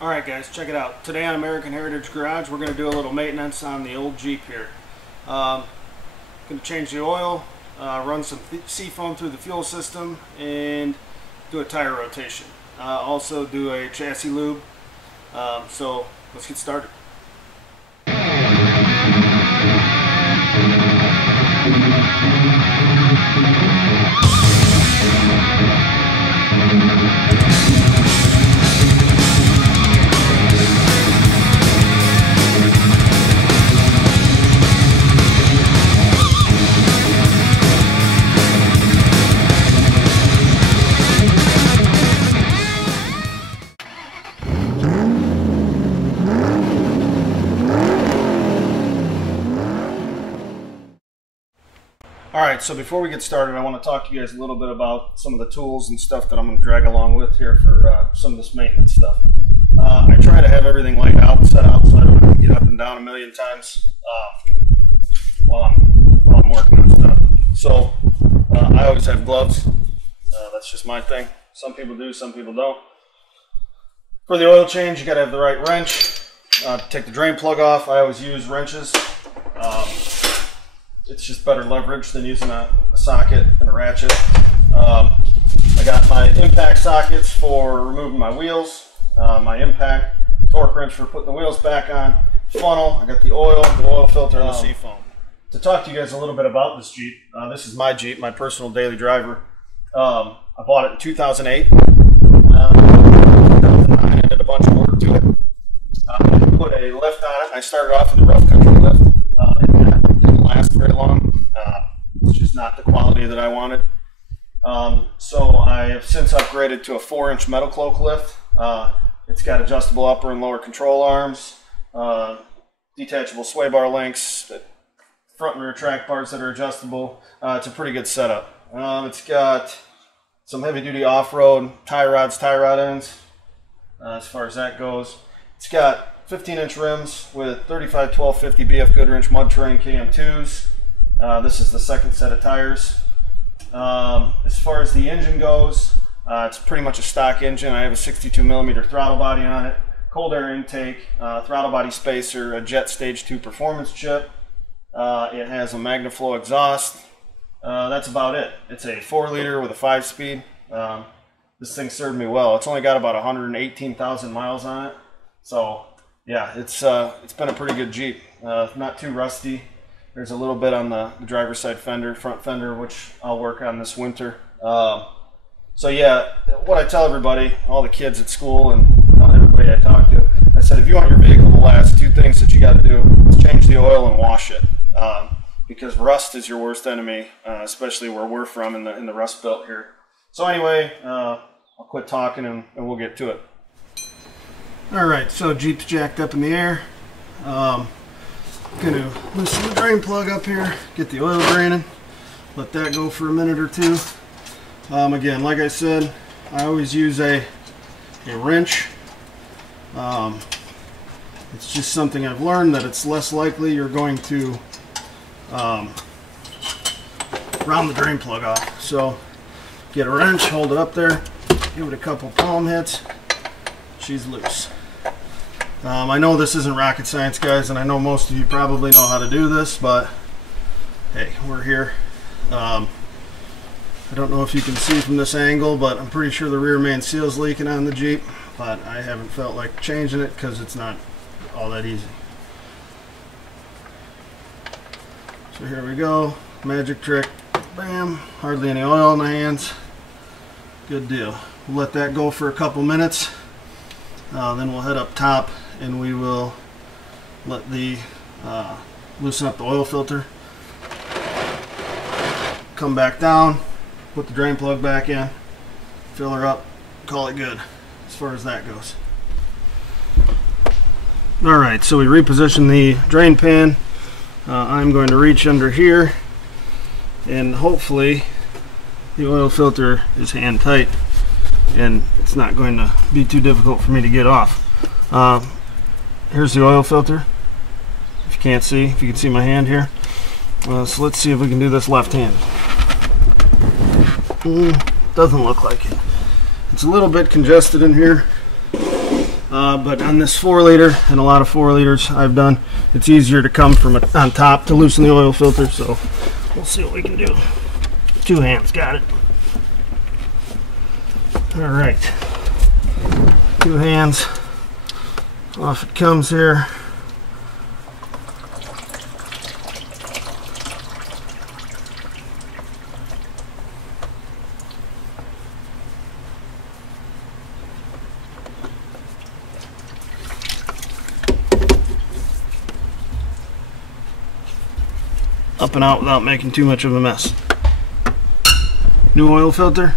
Alright guys, check it out. Today on American Heritage Garage, we're going to do a little maintenance on the old Jeep here. Going to change the oil, run some Seafoam through the fuel system, and do a tire rotation. Also do a chassis lube. So let's get started. Alright, so before we get started, I want to talk to you guys a little bit about some of the tools and stuff that I'm going to drag along with here for some of this maintenance stuff. I try to have everything laid out and set out so I don't have to get up and down a million times while I'm working on stuff. So I always have gloves. That's just my thing. Some people do, some people don't. For the oil change, you got to have the right wrench. To take the drain plug off, I always use wrenches. It's just better leverage than using a socket and a ratchet. I got my impact sockets for removing my wheels, my impact torque wrench for putting the wheels back on, funnel, I got the oil filter, and the Seafoam. To talk to you guys a little bit about this Jeep, this is my Jeep, my personal daily driver. I bought it in 2008. 2009, I did a bunch of work to it. I put a lift on it. I started off with a rough country lift. It didn't last very long. It's just not the quality that I wanted. So I have since upgraded to a 4-inch metal cloak lift. It's got adjustable upper and lower control arms, detachable sway bar links, front and rear track bars that are adjustable. It's a pretty good setup. It's got some heavy duty off-road tie rods, tie rod ends, as far as that goes. It's got 15-inch rims with 35 1250 BF Goodwrench mud terrain KM2s. This is the second set of tires. As far as the engine goes, it's pretty much a stock engine. I have a 62mm throttle body on it, cold air intake, throttle body spacer, a Jet Stage 2 performance chip. It has a MagnaFlow exhaust. That's about it. It's a 4-liter with a 5-speed. This thing served me well. It's only got about 118,000 miles on it. So yeah, it's been a pretty good Jeep. Not too rusty. There's a little bit on the driver's side fender, front fender, which I'll work on this winter. So yeah, what I tell everybody, all the kids at school and everybody I talk to, I said if you want your vehicle to last, 2 things that you got to do is change the oil and wash it. Because rust is your worst enemy, especially where we're from in the Rust Belt here. So anyway, I'll quit talking and we'll get to it. Alright, so Jeep's jacked up in the air. Gonna loosen the drain plug up here, get the oil draining, let that go for a minute or two. Again, like I said, I always use a wrench. It's just something I've learned that it's less likely you're going to round the drain plug off. So get a wrench, hold it up there, give it a couple palm hits, she's loose. I know this isn't rocket science, guys, and I know most of you probably know how to do this, but hey, we're here. I don't know if you can see from this angle, but I'm pretty sure the rear main seal is leaking on the Jeep, but I haven't felt like changing it because it's not all that easy. So here we go, magic trick, bam, hardly any oil in the hands, good deal. We'll let that go for a couple minutes, then we'll head up top and we will let loosen up the oil filter, come back down, put the drain plug back in, fill her up, call it good as far as that goes. Alright, so we reposition the drain pan. I'm going to reach under here and hopefully the oil filter is hand tight and it's not going to be too difficult for me to get off. Here's the oil filter. If you can't see, if you can see my hand here. So let's see if we can do this left-handed. Doesn't look like it. It's a little bit congested in here. But on this 4 liter, and a lot of 4 liters I've done, it's easier to come from on top to loosen the oil filter, so we'll see what we can do. 2 hands, got it. Alright, 2 hands, off it comes here. Up and out without making too much of a mess. New oil filter,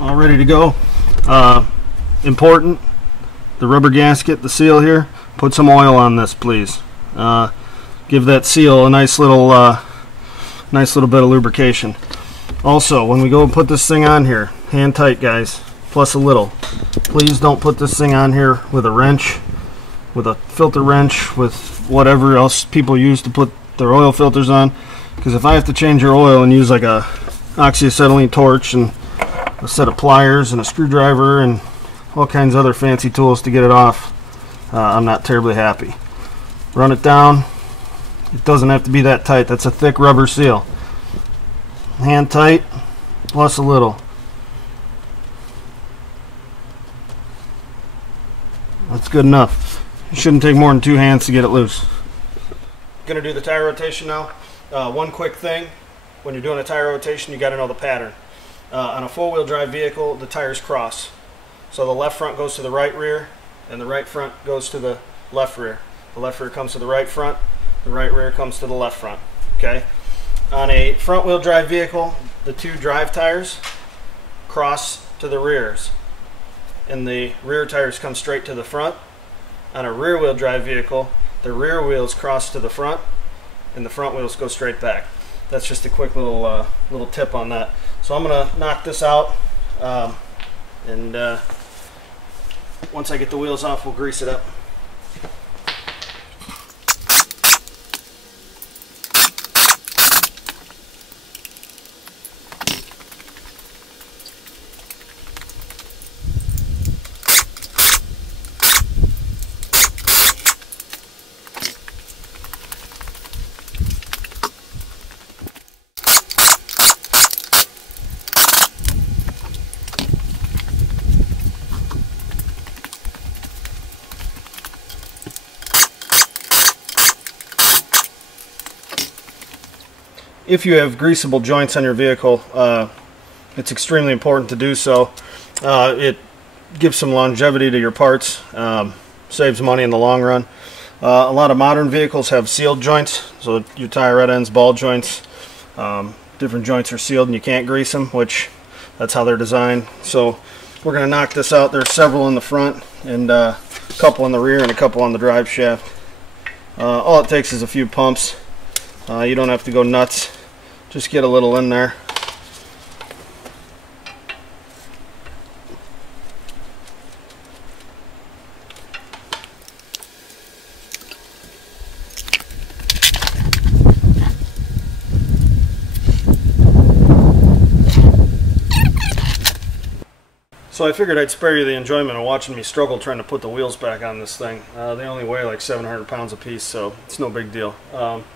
all ready to go. Important, the rubber gasket, the seal here, put some oil on this, please. Give that seal a nice little bit of lubrication. Also, when we go and put this thing on here, hand tight, guys, plus a little. Please don't put this thing on here with a wrench, with a filter wrench, with whatever else people use to put their oil filters on. Because if I have to change your oil and use like a oxyacetylene torch and a set of pliers and a screwdriver and all kinds of other fancy tools to get it off, I'm not terribly happy. Run it down. It doesn't have to be that tight. That's a thick rubber seal. Hand tight plus a little. That's good enough. It shouldn't take more than 2 hands to get it loose. Gonna do the tire rotation now. One quick thing, when you're doing a tire rotation, you got to know the pattern. On a 4-wheel drive vehicle, the tires cross. So the left front goes to the right rear, and the right front goes to the left rear. The left rear comes to the right front, the right rear comes to the left front. Okay. On a front-wheel drive vehicle, the 2 drive tires cross to the rears, and the rear tires come straight to the front. On a rear-wheel drive vehicle, the rear wheels cross to the front, and the front wheels go straight back. That's just a quick little tip on that. So I'm gonna knock this out, and once I get the wheels off, we'll grease it up. If you have greasable joints on your vehicle, it's extremely important to do so. It gives some longevity to your parts, saves money in the long run. A lot of modern vehicles have sealed joints, so your tire red ends, ball joints, different joints are sealed and you can't grease them, which that's how they're designed. So we're going to knock this out. There's several in the front and a couple in the rear and a couple on the drive shaft. All it takes is a few pumps. You don't have to go nuts. Just get a little in there. So I figured I'd spare you the enjoyment of watching me struggle trying to put the wheels back on this thing. They only weigh like 700 pounds a piece, so it's no big deal.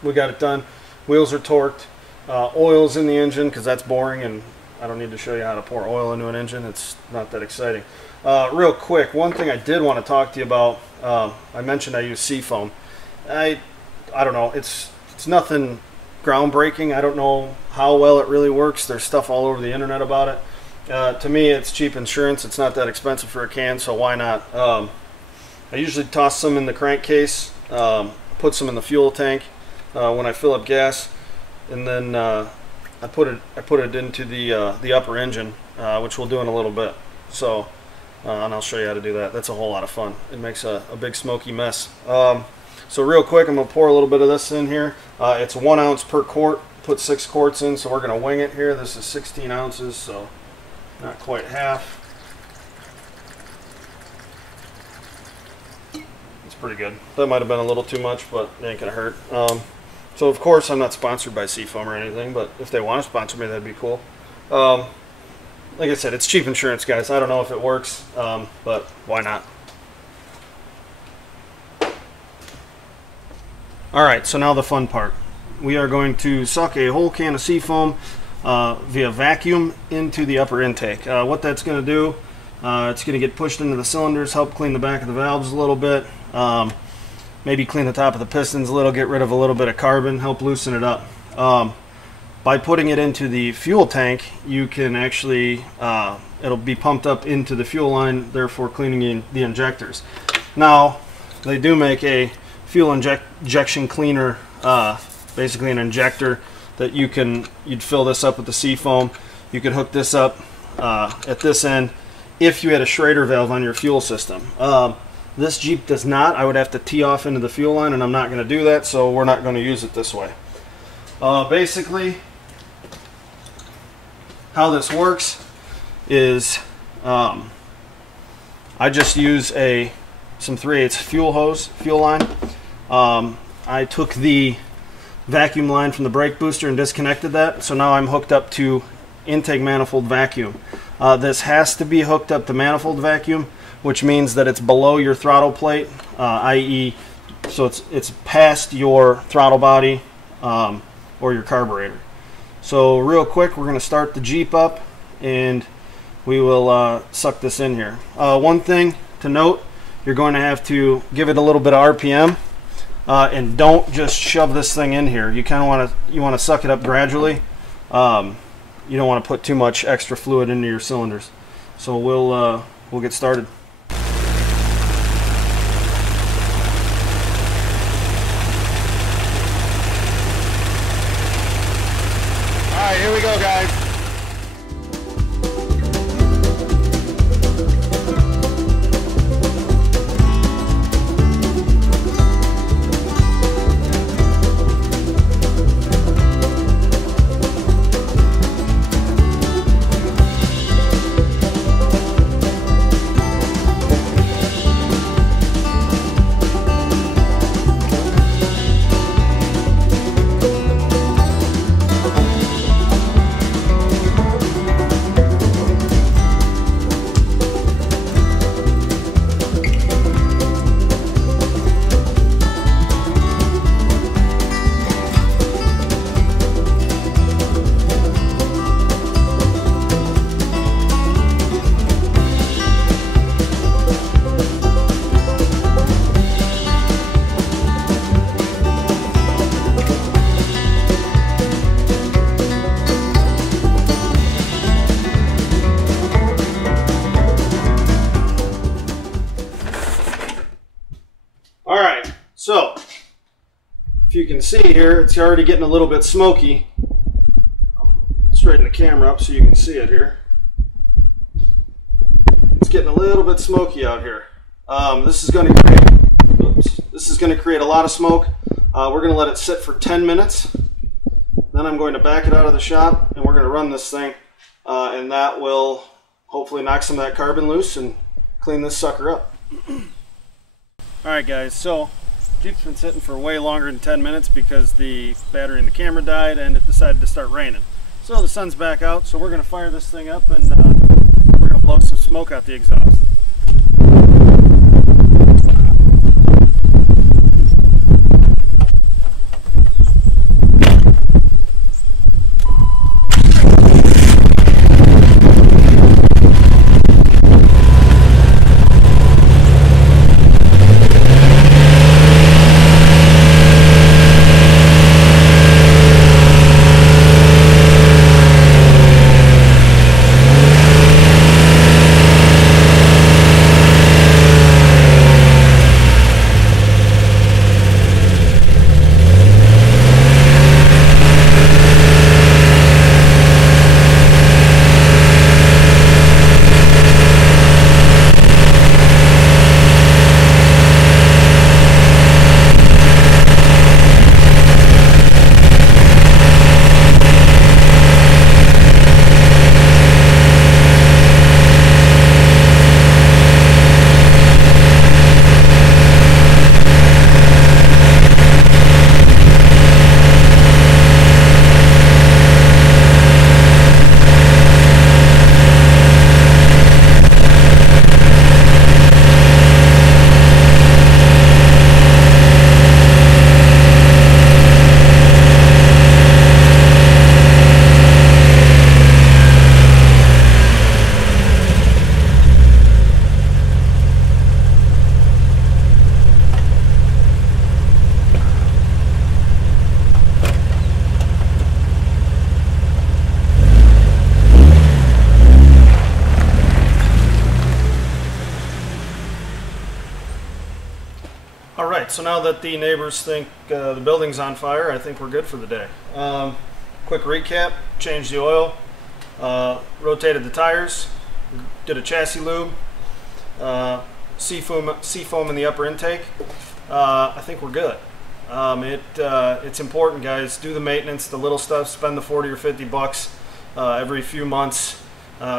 We got it done. Wheels are torqued. Oil's in the engine because that's boring, and I don't need to show you how to pour oil into an engine. It's not that exciting. Real quick, one thing I did want to talk to you about, I mentioned I use Seafoam. I don't know, it's nothing groundbreaking. I don't know how well it really works. There's stuff all over the internet about it. To me, it's cheap insurance. It's not that expensive for a can, so why not? I usually toss some in the crankcase, put some in the fuel tank when I fill up gas, and then I put it into the upper engine, which we'll do in a little bit. So, and I'll show you how to do that. That's a whole lot of fun. It makes a big smoky mess. So real quick, I'm gonna pour a little bit of this in here. It's 1 ounce per quart. Put 6 quarts in, so we're gonna wing it here. This is 16 ounces, so not quite half. It's pretty good. That might have been a little too much, but it ain't gonna hurt. So of course I'm not sponsored by Seafoam or anything, but if they want to sponsor me, that'd be cool. Like I said, it's cheap insurance, guys. I don't know if it works, but why not? Alright, so now the fun part. We are going to suck a whole can of Seafoam via vacuum into the upper intake. What that's going to do, it's going to get pushed into the cylinders, help clean the back of the valves a little bit, maybe clean the top of the pistons a little, get rid of a little bit of carbon, help loosen it up. By putting it into the fuel tank, you can actually, it'll be pumped up into the fuel line, therefore cleaning the injectors. Now, they do make a fuel injection cleaner, basically an injector that you'd fill this up with the Seafoam. You could hook this up at this end if you had a Schrader valve on your fuel system. This Jeep does not. I would have to tee off into the fuel line, and I'm not going to do that, so we're not going to use it this way. Basically, how this works is I just use some 3/8 fuel line. I took the vacuum line from the brake booster and disconnected that, so now I'm hooked up to intake manifold vacuum. This has to be hooked up to manifold vacuum, which means that it's below your throttle plate, i.e. so it's past your throttle body or your carburetor. So real quick, we're going to start the Jeep up and we will suck this in here. One thing to note, you're going to have to give it a little bit of RPM and don't just shove this thing in here. You kind of want to suck it up gradually. You don't want to put too much extra fluid into your cylinders. So we'll get started. All right, here we go, guys. Alright, so if you can see here, it's already getting a little bit smoky. Straighten the camera up so you can see it here. It's getting a little bit smoky out here. This is going to create a lot of smoke. We're going to let it sit for 10 minutes. Then I'm going to back it out of the shop and we're going to run this thing. And that will hopefully knock some of that carbon loose and clean this sucker up. Alright guys, so Jeep's been sitting for way longer than 10 minutes because the battery in the camera died and it decided to start raining. So the sun's back out, so we're going to fire this thing up and we're going to blow some smoke out the exhaust. All right, so now that the neighbors think the building's on fire, I think we're good for the day. Quick recap: changed the oil, rotated the tires, did a chassis lube, Seafoam in the upper intake. I think we're good. It's important, guys. Do the maintenance, the little stuff. Spend the 40 or 50 bucks every few months.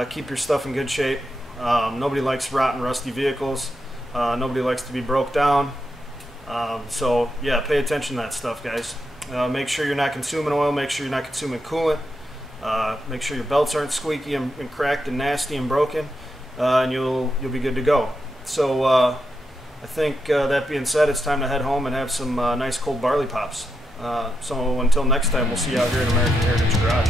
Keep your stuff in good shape. Nobody likes rotten, rusty vehicles. Nobody likes to be broke down. So yeah, pay attention to that stuff, guys. Make sure you're not consuming oil. Make sure you're not consuming coolant. Make sure your belts aren't squeaky and cracked and nasty and broken, and you'll be good to go. So I think that being said, it's time to head home and have some nice cold barley pops. So until next time, we'll see you out here at American Heritage Garage.